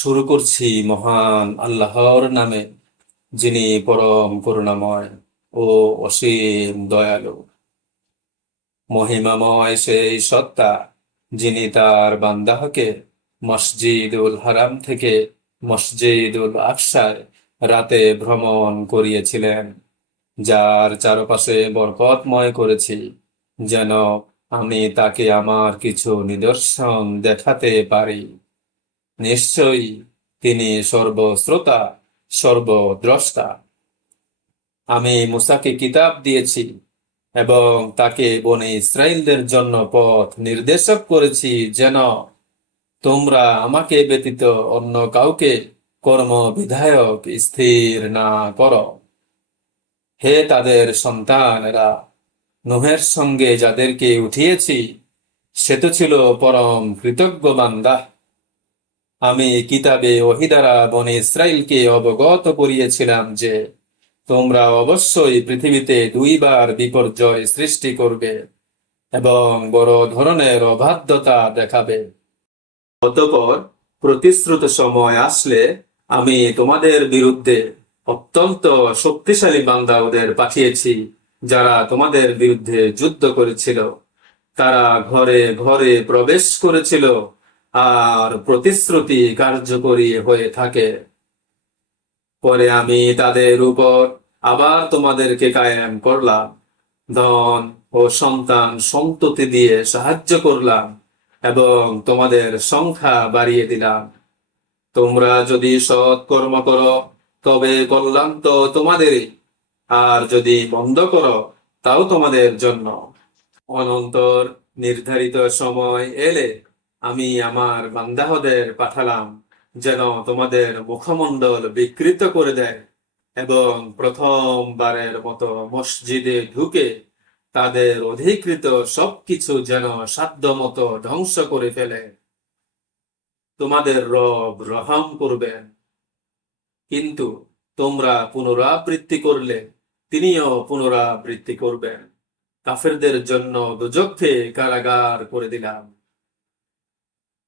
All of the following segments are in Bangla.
শুরু করছি মহান আল্লাহর নামে, যিনি পরম করুণাময় ও অসীম দয়ালু। মহিমাময় সেই সত্তা, যিনি তার বান্দাহকে মসজিদুল হারাম থেকে মসজিদুল আকসায় রাতে ভ্রমণ করিয়েছিলেন, যার চারপাশে বরকতময় করেছি, যেন আমি তাকে আমার কিছু নিদর্শন দেখাতে পারি। নিশ্চয়ই তিনি সর্বশ্রোতা, সর্বদ্রষ্টা। আমি মুসাকে কিতাব দিয়েছি এবং তাকে বনী ইসরাইলদের জন্য পথ নির্দেশক করেছি, যেন তোমরা আমাকে ব্যতীত অন্য কাউকে কর্ম বিধায়ক স্থির না করো। হে তাদের সন্তানেরা, নূহের সঙ্গে যাদেরকে উঠিয়েছি, সে তো ছিল পরম কৃতজ্ঞ বান্দা। আমি কিতাবে ওহী দ্বারা বনী ইসরাইলকে অবগত করিয়েছিলাম যে তোমরা অবশ্যই পৃথিবীতে দুইবার বিপর্যয় সৃষ্টি করবে এবং বড় ধরনের অবাধ্যতা দেখাবে। অতঃপর প্রতিশ্রুত সময় আসলে আমি তোমাদের বিরুদ্ধে অত্যন্ত শক্তিশালী বান্দা ওদের পাঠিয়েছি, যারা তোমাদের বিরুদ্ধে যুদ্ধ করেছিল। তারা ঘরে ঘরে প্রবেশ করেছিল আর প্রতিশ্রুতি কার্যকরী হয়ে থাকে। পরে আমি তাদের উপর আবার তোমাদেরকে কায়েম করলাম, ধন ও সন্তান সন্ততি দিয়ে সাহায্য করলাম এবং তোমাদের সংখ্যা বাড়িয়ে দিলাম। তোমরা যদি সৎ কর্ম করো, তবে কল্যাণ তো তোমাদেরই, আর যদি মন্দ করো, তাও তোমাদের জন্য। অনন্তর নির্ধারিত সময় এলে আমি আমার বান্দাহদের পাঠালাম, যেন তোমাদের মুখমণ্ডল বিকৃত করে দেয় এবং প্রথমবারের মতো মসজিদে ঢুকে তাদের অধিকৃত সবকিছু যেন সাধ্যমতো ধ্বংস করে ফেলে। তোমাদের রব রহম করবেন, কিন্তু তোমরা পুনরাবৃত্তি করলে তিনিও পুনরাবৃত্তি করবেন। কাফেরদের জন্য দোজখকে কারাগার করে দিলাম।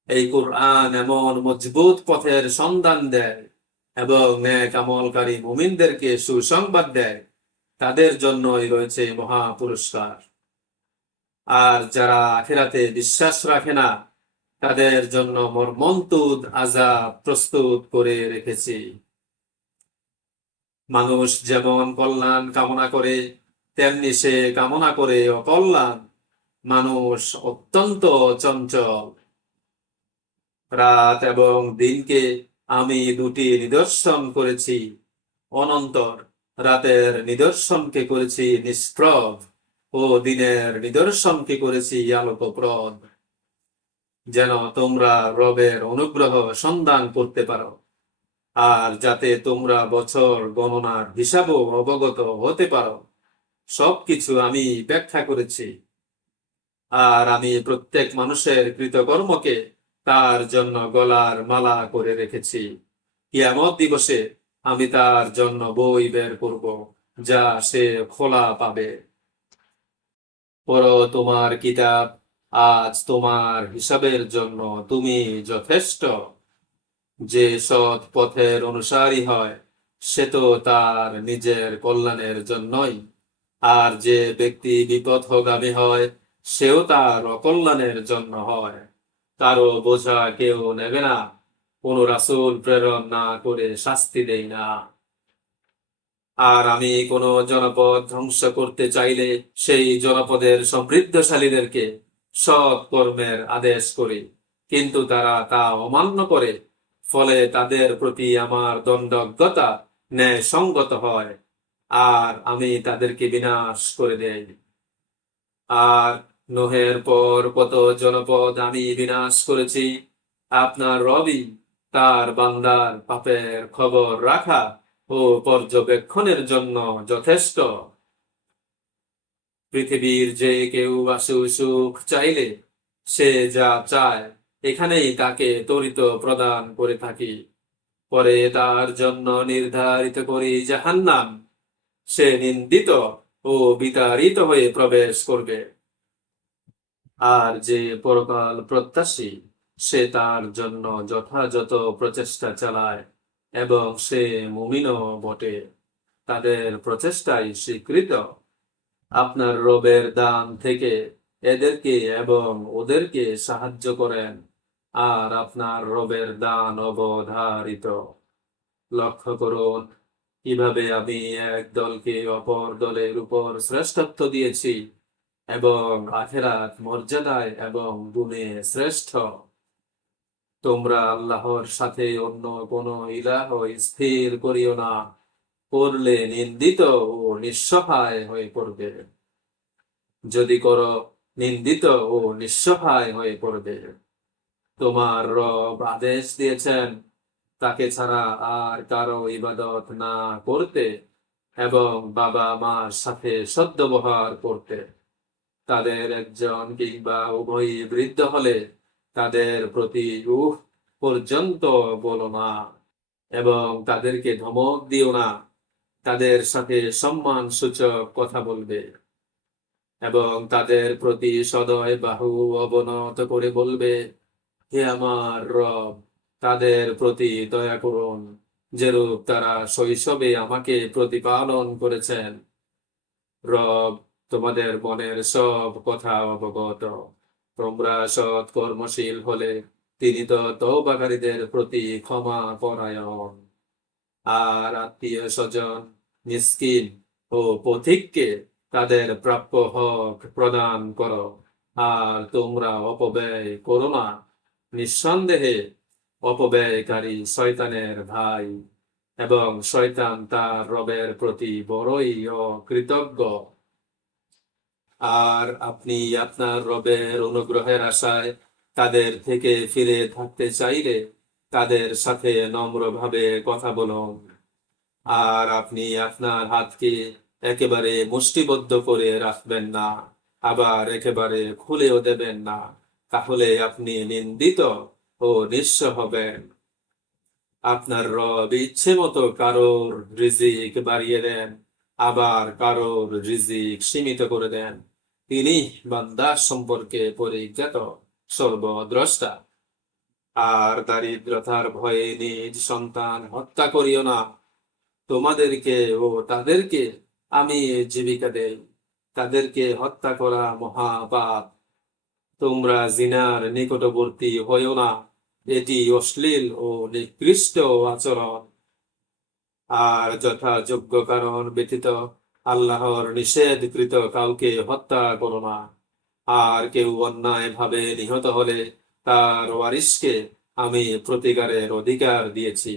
এই কুরআন এমন মজবুত পথের সন্ধান দেয় এবং নেক আমলকারী মুমিনদেরকে সুসংবাদ দেয়। তাদের জন্যই রয়েছে মহা পুরস্কার। আর যারা আখিরাতে বিশ্বাস রাখে না, তাদের জন্য মর্মন্তুদ আযাব প্রস্তুত করে রেখেছি। মানুষ যেমন কল্যাণ কামনা করে, তেমনি সে কামনা করে অকল্যাণ। মানুষ অত্যন্ত চঞ্চল। রাত এবং দিনকে আমি দুটি নিদর্শন করেছি অনন্তর। রাতের নিদর্শনকে করেছি নিষ্প্রভ ও দিনের নিদর্শনকে করেছি আলোকপ্রদ, যেন তোমরা রবের অনুগ্রহ সন্ধান করতে পারো, আর যাতে তোমরা বছর গণনার হিসাবও অবগত হতে পারো। সবকিছু আমি ব্যাখ্যা করেছি, আর আমি প্রত্যেক মানুষের কৃতকর্মকে তার জন্য গলার মালা করে রেখেছি। কিয়ামত দিবসে আমি তার জন্য বই বের করব, যা সে খোলা পাবে। পড়ো তোমার কিতাব, আজ তোমার হিসাবের জন্য তুমি যথেষ্ট। যে সৎ পথের অনুসারী হয়, সে তো তার নিজের কল্যাণের জন্যই, আর যে ব্যক্তি বিপথগামী হয়, সেও তার অকল্যাণের জন্য হয়। কারো বোঝা কেউ নেবে না, কোন রাসূল প্রেরণ না করে শাস্তি দেই না। আর আমি কোন জনপদ ধ্বংস করতে চাইলে সেই জনপদের সমৃদ্ধশালীদেরকে সৎ কর্মের আদেশ করি, কিন্তু তারা তা অমান্য করে। ফলে তাদের প্রতি আমার দণ্ডজ্ঞতা ন্যায়সঙ্গত হয়, আর আমি তাদেরকে বিনাশ করে দেই। আর নোহের পর কত জনপদ আমি বিনাশ করেছি। আপনার রবি তার বান্দার পাপের খবর রাখা ও পর্যবেক্ষণের জন্য যথেষ্ট। পৃথিবীর যে কেউ আশু সুখ চাইলে সে যা চায় এখানেই তাকে ত্বরিত প্রদান করে থাকি। পরে তার জন্য নির্ধারিত করি জাহান্নাম। সে নিন্দিত ও বিতাড়িত হয়ে প্রবেশ করবে। আর যে পরকাল প্রত্যাশী, সে তার জন্য যথাযথ প্রচেষ্টা চালায় এবং সে মুমিনও বটে। তাদের প্রচেষ্টাই স্বীকৃত। আপনার রবের দান থেকে এদেরকে এবং ওদেরকে সাহায্য করেন, আর আপনার রবের দান অবধারিত। লক্ষ্য করুন কিভাবে আমি এক দলকে অপর দলের উপর শ্রেষ্ঠত্ব দিয়েছি এবং আখেরাত মর্যাদায় এবং গুণে শ্রেষ্ঠ। তোমরা আল্লাহর সাথে অন্য কোন ইলাহ স্থির করিও না, করলে নিন্দিত ও নিঃসহায় হয়ে পড়বে। যদি করো, নিন্দিত ও নিঃসহায় হয়ে পড়বে। তোমার রব আদেশ দিয়েছেন তাকে ছাড়া আর কারো ইবাদত না করতে এবং বাবা মার সাথে সদ্ব্যবহার করতে। তাদের একজন কিংবা উভয়ই বৃদ্ধ হলে তাদের প্রতি উহ পর্যন্ত বলো না এবং তাদেরকে ধমক দিও না। তাদের সাথে সম্মান সূচক কথা বলবে এবং তাদের প্রতি সদয় বাহু অবনত করে বলবে, হে আমার রব, তাদের প্রতি দয়া করুন, যেরূপ তারা শৈশবে আমাকে প্রতিপালন করেছেন। রব তোমাদের মনের সব কথা অবগত। তোমরা সৎ কর্মশীল হলে তিনি তো তওবাকারীদের প্রতি ক্ষমা পরায়ণ। আর আত্মীয় স্বজন, মিসকিন ও পথিককে তাদের প্রাপ্য হক প্রদান করো, আর তোমরা অপব্যয় করো না। নিঃসন্দেহে অপব্যয়কারী শয়তানের ভাই, এবং শয়তান তার রবের প্রতি বড়ই অকৃতজ্ঞ। আর আপনি আপনার রবের অনুগ্রহের আশায় তাদের থেকে ফিরে থাকতে চাইলে তাদের সাথে নম্রভাবে কথা বলুন। আর আপনি আপনার হাতকে একেবারে মুষ্টিবদ্ধ করে রাখবেন না, আবার একেবারে খুলেও দেবেন না, তাহলে আপনি নিন্দিত ও নিঃস্ব হবেন। আপনার রব ইচ্ছে মতো কারোর রিজিক বাড়িয়ে দেন, আবার কারোর রিজিক সীমিত করে দেন। তিনি বান্দা সম্পর্কে পরিজ্ঞাত, সর্বদ্রষ্টা। আর দারিদ্রতার ভয়ে নিজ সন্তান হত্যা করিও না। তোমাদেরকে ও তাদেরকে আমি জীবিকা দেই, তাদেরকে হত্যা করা মহাপাপ। তোমরা জিনার নিকটবর্তী হইও না, এটি অশ্লীল ও নিকৃষ্ট আচরণ। আর যথাযোগ্য কারণ ব্যতীত আল্লাহর নিষেধকৃত কাউকে হত্যা করো না। আর কেউ অন্যায়ভাবে নিহত হলে তার ওয়ারিসকে আমি প্রতিকারের অধিকার দিয়েছি,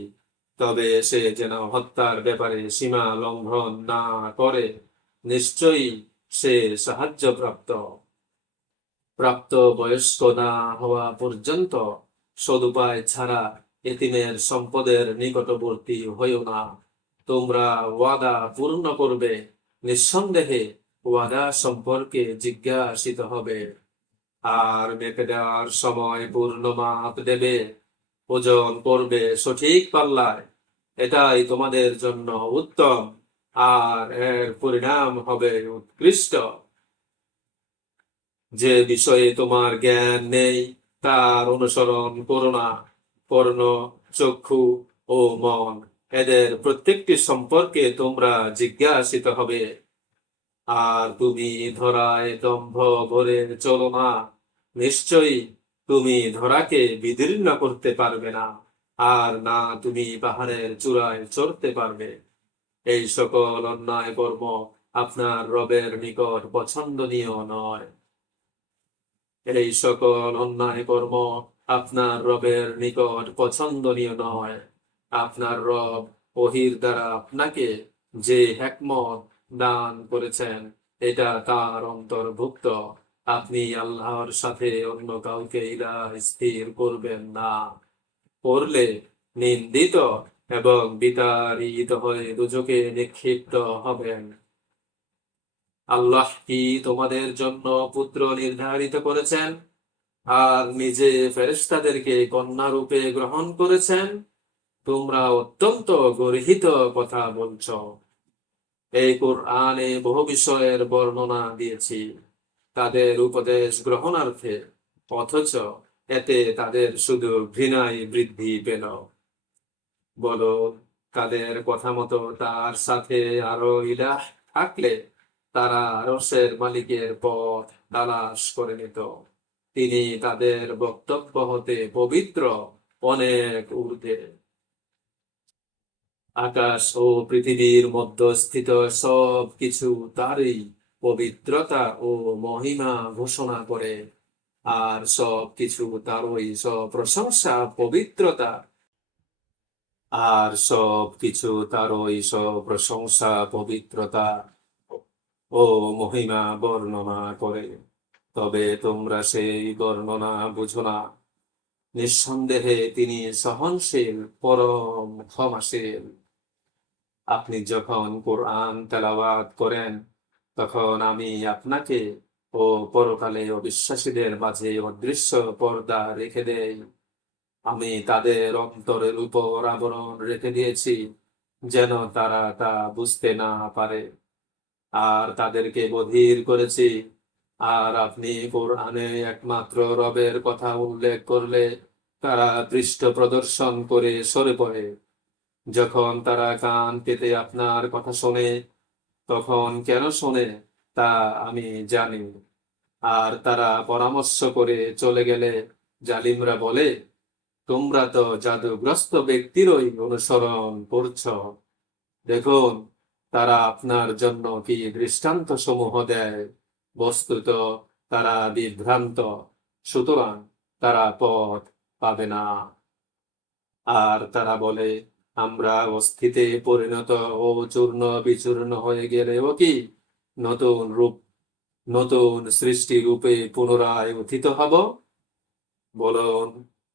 তবে সে যেন হত্যার ব্যাপারে সীমা লঙ্ঘন না করে। নিশ্চয়ই সে সাহায্যপ্রাপ্ত। প্রাপ্ত বয়স্ক না হওয়া পর্যন্ত সদুপায় ছাড়া এতিমের সম্পদের নিকটবর্তী হইও না। তোমরা ওয়াদা পূর্ণ করবে, নিঃসন্দেহে ওয়াদা সম্পর্কে জিজ্ঞাসিত হবে। আর মেপে দেওয়ার সময় পূর্ণ মাপ দেবে, ওজন করবে সঠিক পাল্লায়। এটাই তোমাদের জন্য উত্তম, আর এর পরিণাম হবে উৎকৃষ্ট। যে বিষয়ে তোমার জ্ঞান নেই তার অনুসরণ করো না। কর্ণ, চক্ষু ও মন, এদের প্রত্যেকটি সম্পর্কে তোমরা জিজ্ঞাসিত হবে। আর তুমি ধরায় দম্ভ ভরে চলো না। নিশ্চয়ই তুমি ধরাকে বিদীর্ণ করতে পারবে না, আর না তুমি পাহাড়ের চূড়ায় চড়তে পারবে। এই সকল অন্যায় কর্ম আপনার রবের নিকট পছন্দনীয় নয়। এই সকল অন্যায় কর্ম আপনার রবের নিকট পছন্দনীয় নয়। আপনার রব ওহীর দ্বারা আপনাকে যে হিকমত দান করেছেন, এটা তার অন্তর্ভুক্ত। আপনি আল্লাহর সাথে অন্য কাউকে ইলাহ স্থির করবেন না, করলে নিন্দিত এবং বিতাড়িত হয়ে দুজকে নিক্ষিপ্ত হবেন। আল্লাহ কি তোমাদের জন্য পুত্র নির্ধারিত করেছেন আর নিজে ফেরেশতাদেরকে কন্যা রূপে গ্রহণ করেছেন? তোমরা অত্যন্ত গর্হিত কথা বলছ। এই কোরআনে বহু বিষয়ের বর্ণনা দিয়েছি তাদের উপদেশ গ্রহণার্থে, অথচ এতে তাদের শুধু ঘৃণাই বৃদ্ধি পেল। বলো, তাদের কথা মতো তার সাথে আরো ইলাহ থাকলে তারা আরশের মালিকের পথ তালাশ করে নিত। তিনি তাদের বক্তব্য হতে পবিত্র, অনেক ঊর্ধ্বে। আকাশ ও পৃথিবীর মধ্যস্থিত সব কিছু তারই পবিত্রতা ও মহিমা ঘোষণা করে, আর সব কিছু তারই প্রশংসা পবিত্রতা আর সব কিছু তারই প্রশংসা পবিত্রতা ও মহিমা বর্ণনা করে। তবে তোমরা সেই বর্ণনা বুঝো না। নিঃসন্দেহে তিনি সহনশীল, পরম ক্ষমাশীল। আপনি যখন কোরআন তেলাওয়াত করেন, তখন আমি আপনাকে ও পরকালে অবিশ্বাসীদের মাঝে অদৃশ্য পর্দা রেখে দেই। আমি তাদের অন্তরের উপর আবরণ রেখে দিয়েছি, যেন তারা তা বুঝতে না পারে, আর তাদেরকে বধির করেছি। আর আপনি কোরআনে একমাত্র রবের কথা উল্লেখ করলে তারা পৃষ্ঠ প্রদর্শন করে সরে পড়ে। যখন তারা কান পেতে আপনার কথা শোনে, তখন কেন শোনে তা আমি জানি। আর তারা পরামর্শ করে চলে গেলে জালিমরা বলে, তোমরা তো জাদুগ্রস্ত ব্যক্তিরই অনুসরণ করছ। দেখুন, তারা আপনার জন্য কি দৃষ্টান্ত সমূহ দেয়। বস্তুত তারা বিভ্রান্ত, সুতরাং তারা পথ পাবে না। আর তারা বলে, আমরা অস্থিতে পরিণত ও চূর্ণ বিচূর্ণ হয়ে গেলেও কি নতুন সৃষ্টি রূপে পুনরায় উত্থিত হব? বলুন,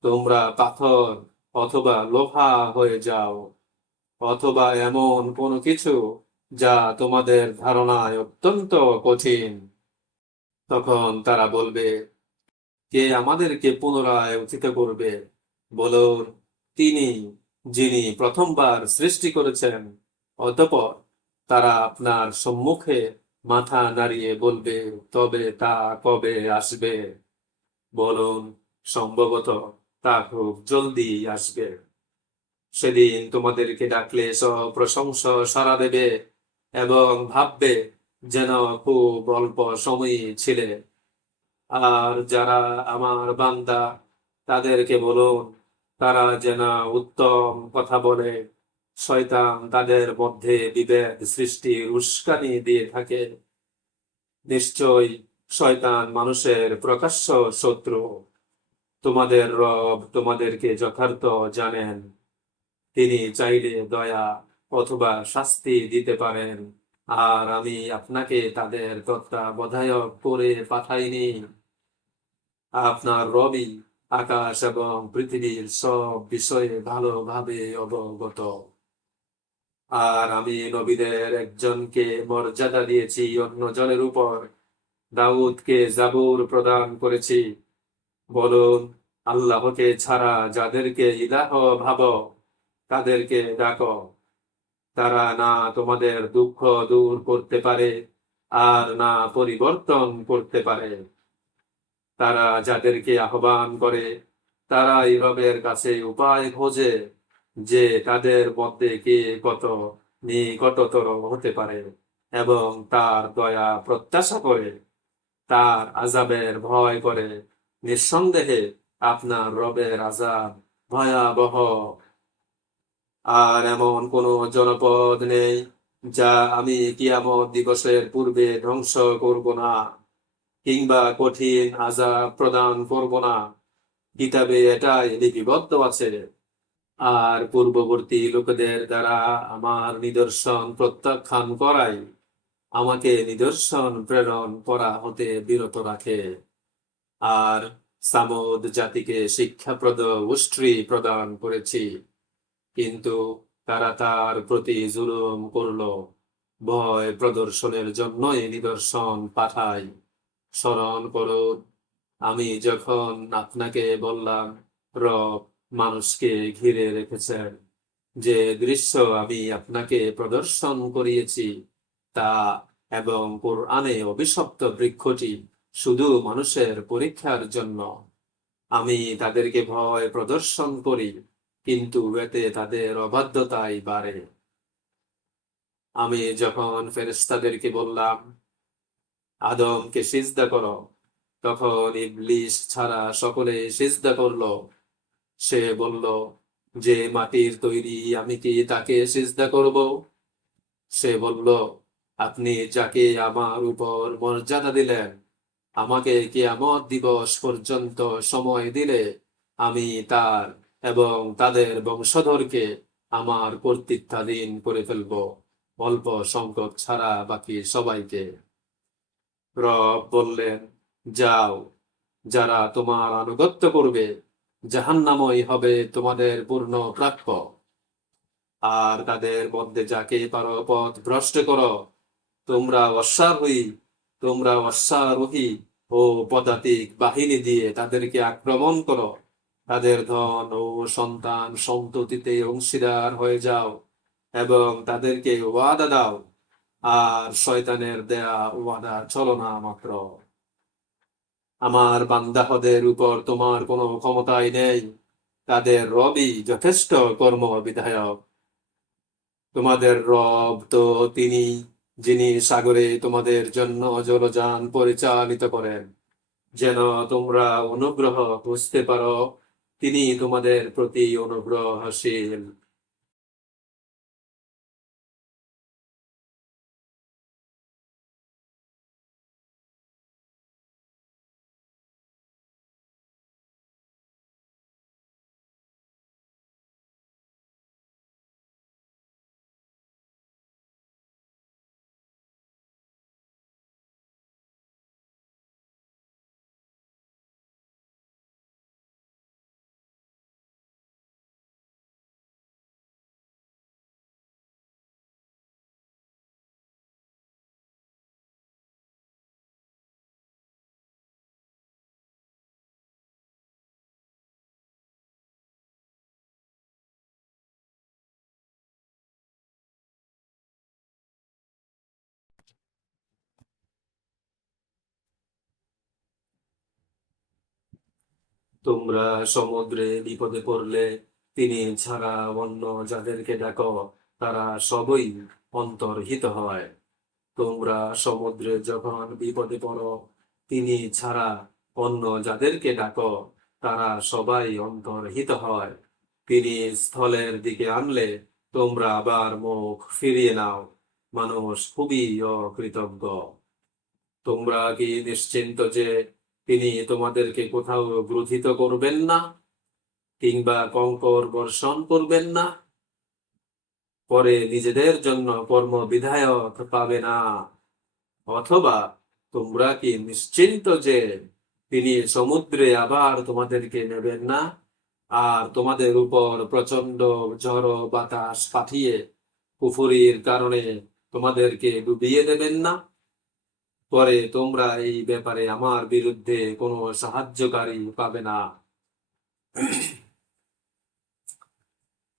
তোমরা পাথর অথবা লোহা হয়ে যাও, অথবা এমন কোনো কিছু যা তোমাদের ধারণায় অত্যন্ত কঠিন। তখন তারা বলবে, কে আমাদেরকে পুনরায় উত্থিত করবে? বলুন, তিনি, যিনি প্রথমবার সৃষ্টি করেছেন। অতঃপর তারা আপনার সম্মুখে মাথা নাড়িয়ে বলবে, তবে তা কবে আসবে? বলুন, সম্ভবত তা খুব জলদি আসবে। সেদিন তোমাদেরকে ডাকলে সব প্রশংসা সাড়া দেবে এবং ভাববে যেন খুব অল্প সময়ই ছিলে। আর যারা আমার বান্দা, তাদেরকে বলুন তারা যেন উত্তম কথা বলে। শয়তান তাদের মধ্যে বিভেদ সৃষ্টির উস্কানি দিয়ে থাকে। নিশ্চয় শয়তান মানুষের প্রকাশ্য শত্রু। তোমাদের রব তোমাদেরকে যথার্থ জানেন। তিনি চাইলে দয়া অথবা শাস্তি দিতে পারেন। আর আমি আপনাকে তাদের তত্ত্বাবধায়ক করে পাঠাইনি। আপনার রবি আকাশ এবং পৃথিবীর সব বিষয়ে ভালোভাবে অবগত। আর আমি নবীদের একজনকে মর্যাদা দিয়েছি অন্যজনের উপর। দাউদকে জাবুর প্রদান করেছি। বলুন, আল্লাহকে ছাড়া যাদেরকে ইলাহ ভাবো, তাদেরকে ডাকো। তারা না তোমাদের দুঃখ দূর করতে পারে, আর না পরিবর্তন করতে পারে। তারা যাদেরকে আহ্বান করে, তারাই রবের কাছে উপায় খোঁজে যে তাদের মধ্যে কে কত নিকটতর হতে পারে, এবং তার দয়া প্রত্যাশা করে, তার আযাবের ভয় করে। নিঃসন্দেহে আপনার রবের আযাব ভয়াবহ। আর এমন কোন জনপদ নেই যা আমি কিয়ামত দিবসের পূর্বে ধ্বংস করব না, কিংবা কঠিন আযাব প্রদান করব না। কিতাবে এটাই লিপিবদ্ধ আছে। আর পূর্ববর্তী লোকদের দ্বারা আমার নিদর্শন প্রত্যাখ্যান করাই আমাকে নিদর্শন প্রেরণ করা হতে বিরত রাখে। আর সামুদ জাতিকে শিক্ষাপ্রদ উষ্ট্রি প্রদান করেছি, কিন্তু তারা তার প্রতি জুলুম করল। ভয় প্রদর্শনের জন্যই নিদর্শন পাঠাই। স্মরণ করুন, আমি যখন আপনাকে বললাম রব মানুষকে ঘিরে রেখেছেন, যে দৃশ্য আমি আপনাকে প্রদর্শন করিয়েছি তা, এবং কোরআনে অভিশপ্ত বৃক্ষটি শুধু মানুষের পরীক্ষার জন্য। আমি তাদেরকে ভয় প্রদর্শন করি, কিন্তু এতে তাদের অবাধ্যতাই বাড়ে। আমি যখন ফেরেশতাদেরকে বললাম, আদমকে সিজদা করো, তখন ইবলিস ছাড়া সকলে সিজদা করলো। সে বলল, যে মাটির তৈরি, আমি কি তাকে সিজদা করব? সে বলল, আপনি যাকে আমার উপর মর্যাদা দিলেন, আমাকে কিয়ামত দিবস পর্যন্ত সময় দিলে আমি তার এবং তাদের বংশধরকে আমার কর্তৃত্বাধীন করে ফেলব, অল্প সংখ্যক ছাড়া বাকি সবাইকে। রব বললেন, যাও, যারা তোমার আনুগত্য করবে জাহান্নামই হবে তোমাদের পূর্ণ প্রাপ্য, আর তাদের মধ্যে যাকে পারো পথ ভ্রষ্ট করো। তোমরা অশ্বারোহী তোমরা অশ্বারোহী ও পদাতিক বাহিনী দিয়ে তাদেরকে আক্রমণ করো। তাদের ধন ও সন্তান সন্ততিতে অংশীদার হয়ে যাও এবং তাদেরকে ওয়াদা দাও, আর শয়তানের দেয়া ওয়াদা ছলনা মাত্র। আমার বান্দাহদের উপর তোমার কোনো ক্ষমতাই নেই, তাদের রবই যথেষ্ট কর্ম বিধায়ক। তোমাদের রব তো তিনি, যিনি সাগরে তোমাদের জন্য জলযান পরিচালিত করেন, যেন তোমরা অনুগ্রহ বুঝতে পারো। তিনি তোমাদের প্রতি অনুগ্রহশীল। তোমরা সমুদ্রে বিপদে পড়লে তিনি ছাড়া অন্য যাদেরকে ডাকো, তারা সবই অন্তর্হিত হয়। তোমরা সমুদ্রে যখন বিপদে পড়ো, তিনি ছাড়া অন্য যাদেরকে ডাকো, তারা সবাই অন্তর্হিত হয়। তিনি স্থলের দিকে আনলে তোমরা আবার মুখ ফিরিয়ে নাও। মানুষ খুবই অকৃতজ্ঞ। তোমরা কি নিশ্চিন্ত যে তিনি তোমাদেরকে কোথাও গ্রথিত করবেন না, কিংবা কঙ্কর বর্ষণ করবেন না? পরে নিজেদের জন্য কর্ম বিধায়ক পাবে না। অথবা তোমরা কি নিশ্চিন্ত যে তিনি সমুদ্রে আবার তোমাদেরকে নেবেন না, আর তোমাদের উপর প্রচন্ড ঝড় বাতাস পাঠিয়ে কুফরির কারণে তোমাদেরকে ডুবিয়ে দেবেন না? পরে তোমরা এই ব্যাপারে আমার বিরুদ্ধে কোনো সাহায্যকারী পাবে না।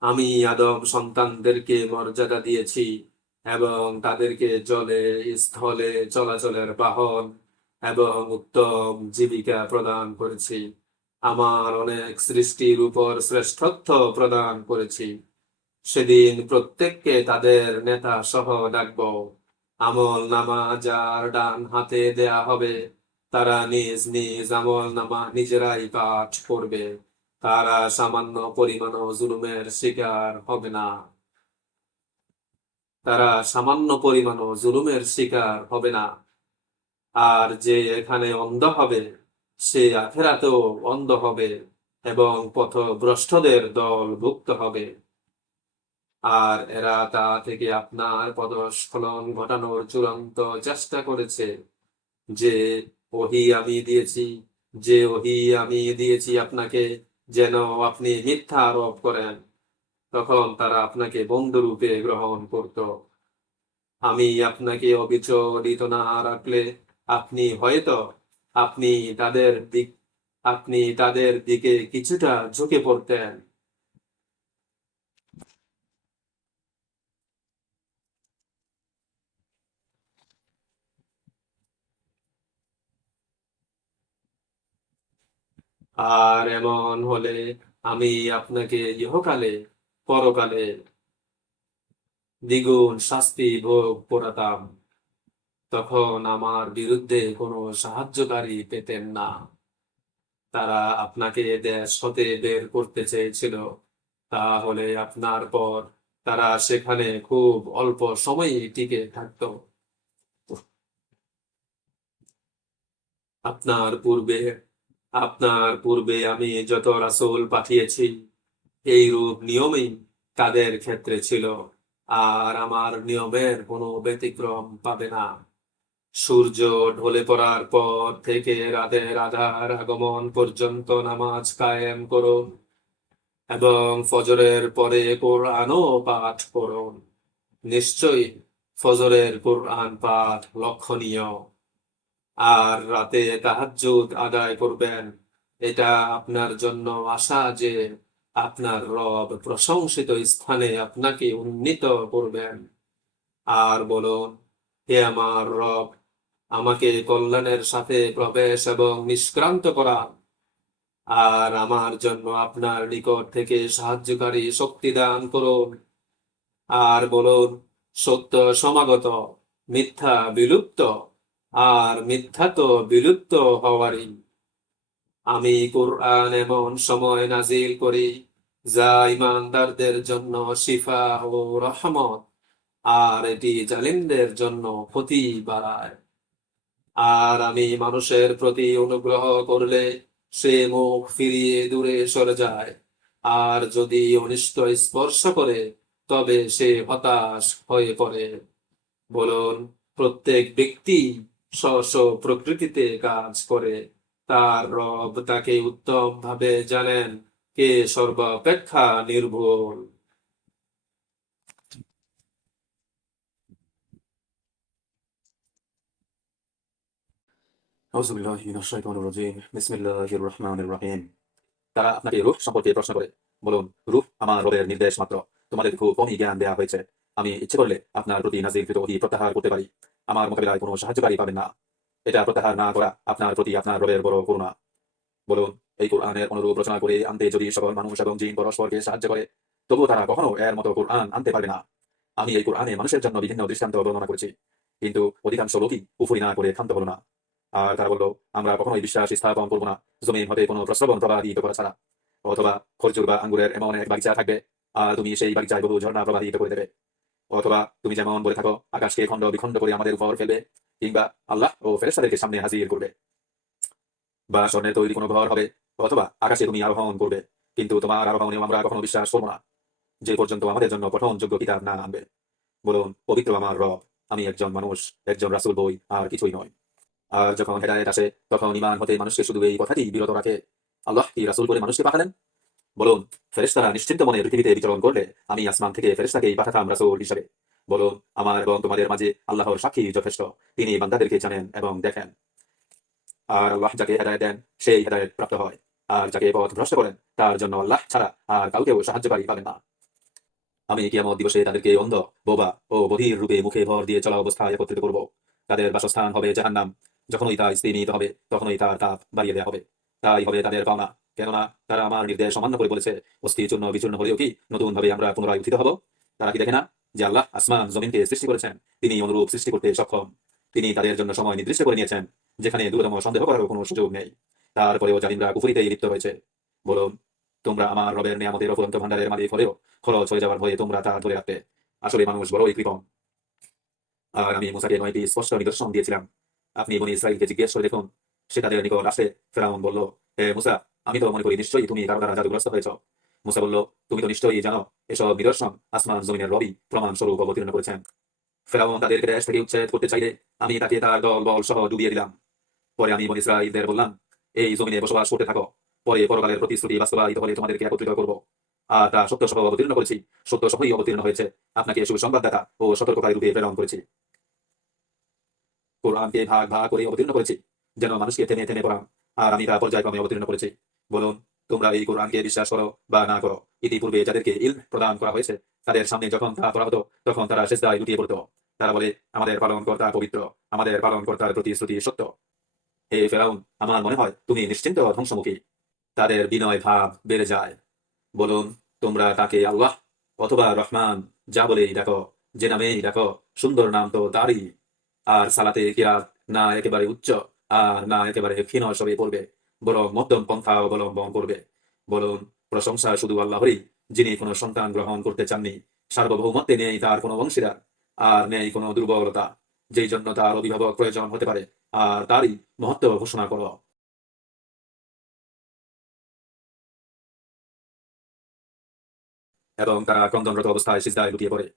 আমি আদম সন্তানদেরকে মর্যাদা দিয়েছি এবং তাদেরকে জলে স্থলে চলাচলের বাহন এবং উত্তম জীবিকা প্রদান করেছি। আমার অনেক সৃষ্টির উপর শ্রেষ্ঠত্ব প্রদান করেছি। সেদিন প্রত্যেককে তাদের নেতা সহ ডাকব। আমল নামা যার ডান হাতে দেয়া হবে, তারা নিজ নিজ আমল নামা নিজেরাই পাঠ করবে। তারা সামান্য পরিমাণ জুলুমের শিকার হবে না। তারা সামান্য পরিমাণ জুলুমের শিকার হবে না। আর যে এখানে অন্ধ হবে, সে আখেরাতেও অন্ধ হবে এবং পথভ্রষ্টদের দলভুক্ত হবে। আর এরা তা থেকে আপনার পদস্খলন ঘটানোর চূড়ান্ত চেষ্টা করেছে। যে ওহী আমি দিয়েছি যে ওহী আমি দিয়েছি আপনাকে, যেন আপনি মিথ্যা আরোপ করেন, তখন তারা আপনাকে বন্ধুরূপে গ্রহণ করত। আমি আপনাকে অবিচলিত না রাখলে আপনি হয়তো আপনি তাদের দিক আপনি তাদের দিকে কিছুটা ঝুঁকে পড়তেন। আর এমন হলে আমি আপনাকে ইহকালে পরকালে দ্বিগুণ শাস্তি ভোগ করাতাম। তখন আমার বিরুদ্ধে কোনো সাহায্যকারী পেতেন না। তারা আপনাকে দেশ হতে বের করতে চেয়েছিল, তাহলে আপনার পর তারা সেখানে খুব অল্প সময়ই টিকে থাকতো। আপনার পূর্বে আপনার পূর্বে আমি যত রাসূল পাঠিয়েছি, এইরূপ নিয়মই তাদের ক্ষেত্রে ছিল, আর আমার নিয়মের কোনো ব্যতিক্রম পাবে না। সূর্য ঢলে পড়ার পর থেকে রাতের আঁধার আগমন পর্যন্ত নামাজ কায়েম করুন এবং ফজরের পরে কোরআনও পাঠ করুন। নিশ্চয়ই ফজরের কোরআন পাঠ লক্ষণীয়। আর রাতে তাহাজ্জুদ আদায় করবেন। এটা আপনার জন্য আশা যে আপনার রব প্রশংসিত স্থানে আপনাকে উন্নীত করবেন। আর বলুন, হে আমার রব, আমাকে কল্যাণের সাথে প্রবেশ এবং নিষ্ক্রান্ত করান। আর আমার জন্য আপনার নিকট থেকে সাহায্যকারী শক্তি দান করুন। আর বলুন, সত্য সমাগত, মিথ্যা বিলুপ্ত, আর মিথ্যা তো বিলুপ্ত হওয়ারই। আমি কুরআন এমন সময় নাজিল করি যা ঈমানদারদের জন্য শিফা ও রহমত, আর এটি জালিমদের জন্য ক্ষতি বাড়ায়। আর আমি মানুষের প্রতি অনুগ্রহ করলে সে মুখ ফিরিয়ে দূরে সরে যায়, আর যদি অনিষ্ট স্পর্শ করে তবে সে হতাশ হয়ে পড়ে। বলুন, প্রত্যেক ব্যক্তি স্ব স্ব প্রকৃতিতে কাজ করে, তার রব তাকে উত্তম ভাবে জানেন, কে সর্বাপেক্ষা নির্ভুল। আউযুবিল্লাহি মিনাশ শাইতানির রাজীম। বিসমিল্লাহির রহমানির রহিম। তারা আপনাকে রূহ সম্পর্কে প্রশ্ন করে। বলুন, রূহ আমার রবের নির্দেশ মাত্র। তোমাদের খুব কমই জ্ঞান দেয়া হয়েছে। আমি ইচ্ছে করলে আপনার প্রতি নাযিলকৃত ওহী প্রত্যাহার করতে পারি। আমার মোকাবিলায় কোনো সাহায্যকারী পাবেন না। এটা প্রত্যাহার না করা আপনার প্রতি আপনার রবের বড় করুণা। বলুন, এই কোরআনের অনুরূপ রচনা করে আনতে যদি সকল মানুষ এবং জিন পরস্পরকে সাহায্য করে, তবুও তারা কখনো এর মতো কোরআন আনতে পারবে না। আমি এই কোরআনে মানুষের জন্য বিভিন্ন দৃষ্টান্ত বর্ণনা করেছি, কিন্তু অধিকাংশ লোকই কুফরি না করে ক্ষান্ত হলো না। আর তারা বলল, আমরা কখনোই বিশ্বাস স্থাপন করবো না জমিন হতে কোনো প্রস্রবণ প্রবাহিত করা ছাড়া। অথবা খরচুর বা আঙ্গুরের এমন এক বাগিচা থাকবে, আর তুমি সেই বাগিচায় বহু ঝর্ণা প্রবাহিত করে দেবে। অথবা তুমি যেমন বলে থাকো, আকাশকে খণ্ড বিখণ্ড করে আমাদের উপর ফেলবে, কিংবা আল্লাহ ও ফেরেশতাদেরকে সামনে হাজির করবে, বা স্বর্ণের তৈরি কোনো ঘর হবে, অথবা আকাশে তুমি আরোহণ করবে। কিন্তু তোমার আরোহণেও আমরা কখনো বিশ্বাস করবো না, যে পর্যন্ত আমাদের জন্য পঠনযোগ্য কিতাব না আনবে। বলুন, পবিত্র আমার রব, আমি একজন মানুষ, একজন রাসূল বই, আর কিছুই নয়। আর যখন হেদায়েত আসে, তখন ঈমান হতে মানুষকে শুধু এই কথাটি বিরত রাখে, আল্লাহ কি রাসূল করে মানুষকে পাঠালেন? বলুন, ফেরেশতারা নিশ্চিন্ত মনে পৃথিবীতে বিচরণ করলে আমি আসমান থেকে ফেরেশতাকেই পাঠাতাম রাসূল হিসেবে। বলুন, আমার এবং তোমাদের মাঝে আল্লাহর সাক্ষী যথেষ্ট। তিনি বান্দাদেরকে জানেন এবং দেখেন। আর আল্লাহ যাকে হেদায়েত দেন সেই হেদায়েত প্রাপ্ত হয়। আর যাকে পথ ভ্রষ্ট করেন তার জন্য আল্লাহ ছাড়া আর কাউকেও সাহায্যকারী পাবেন না। আমি কিয়ামত দিবসে তাদেরকে অন্ধ, বোবা ও বধির রূপে মুখে ভর দিয়ে চলা অবস্থায় একত্রিত করব। তাদের বাসস্থান হবে জাহান্নাম। যখনই তা স্তিমিত হবে, তখনই তার তাপ বাড়িয়ে দেওয়া হবে। তাই হবে তাদের পাওনা। কেননা তারা আমার নির্দেশ অমান্য করে বলেছে, অস্থি চূর্ণ বিচূর্ণ হলেও কি নতুন ভাবে আমরা পুনরায় উত্থিত হব? তারা কি দেখে না যে আল্লাহ আসমান জমিনকে সৃষ্টি করেছেন? তিনি অনুরূপ সৃষ্টি করতে সক্ষম। তিনি তাদের জন্য সময় নির্দিষ্ট করে নিয়েছেন, যেখানে দূরতম সন্দেহ করার কোনো সুযোগ নেই। তারপরেও জালিমরা কুফরিতেই লিপ্ত রয়েছে। বলুন, তোমরা আমার রবের নিয়ামতের অফুরন্ত ভান্ডারের মালিক হলেও খরচ হয়ে যাওয়ার ভয়ে তোমরা তা ধরে রাখতে। আসলে মানুষ বড়ই কৃপণ। আর আমি মূসাকে ৯টি স্পষ্ট নিদর্শন দিয়েছিলাম। আপনি বনী ইসরাঈলকে জিজ্ঞেস করে দেখুন। সে তাদের নিকট আসে। ফিরআউন বলল, হে মূসা, আমি তো মনে করি নিশ্চয়ই তুমি কারো দ্বারা জাদুগ্রস্ত হয়েছ। মূসা বলল, তুমি তো নিশ্চয়ই জানো এসব নিদর্শন আসমান জমিনের রবই প্রমাণ স্বরূপ অবতীর্ণ করেছেন। ফিরআউন তাদেরকে দেশ থেকে উচ্ছেদ করতে চাইলে আমি তাকে তার দল বল সহ ডুবিয়ে দিলাম। পরে আমি বনী ইসরাঈলদের বললাম, এই জমিনে বসবাস করতে থাকো। পরে পরকালের প্রতিশ্রুতি বাস্তবায়িত হলে তোমাদেরকে একত্রিত করব। আর তা সত্য সহ অবতীর্ণ করেছি। সত্য সহই অবতীর্ণ হয়েছে। আপনাকে সুসংবাদদাতা ও সতর্ককারী রূপে প্রেরণ করেছি। কোরআনকে ভাগ ভাগ করে অবতীর্ণ করেছি, যেন মানুষকে টেনে টেনে পড়ান। আর আমি তা পর্যায়ক্রমে অবতীর্ণ করেছি। বলুন, তোমরা এই কোরআনকে বিশ্বাস করো বা না করো। ইতিপূর্বে যাদেরকে ইলম প্রদান করা হয়েছে, তাদের সামনে যখন তা পড়া হতো, তখন তারা সিজদায় লুটিয়ে পড়ত। তারা বলে, আমাদের পালনকর্তা পবিত্র, আমাদের পালনকর্তার প্রতিশ্রুতি সত্য। হে ফিরআউন, আমার মনে হয় তুমি নিশ্চিন্ত ধ্বংসমুখী। তাদের বিনয় ভাব বেড়ে যায়। বলুন, তোমরা তাকে আল্লাহ অথবা রহমান যা বলেই ডাকো, যে নামেই ডাকো, সুন্দর নাম তো তারই। আর সালাতে কিরাত না একেবারে উচ্চ আর না একেবারে ক্ষীণ স্বরে পড়বে, বরং মধ্যম পন্থা অবলম্বন করবে। বলুন, প্রশংসা শুধু আল্লাহরই, যিনি কোনো সন্তান গ্রহণ করতে চাননি। সার্বভৌমত্বে নেই তার কোনো অংশীদার, আর নেই কোনো দুর্বলতা, যেই জন্য তার অভিভাবক প্রয়োজন হতে পারে। আর তারই মহত্ব ঘোষণা করো। এবং তারা ক্রন্দনরত অবস্থায় সিজদায় লুটিয়ে পড়ে।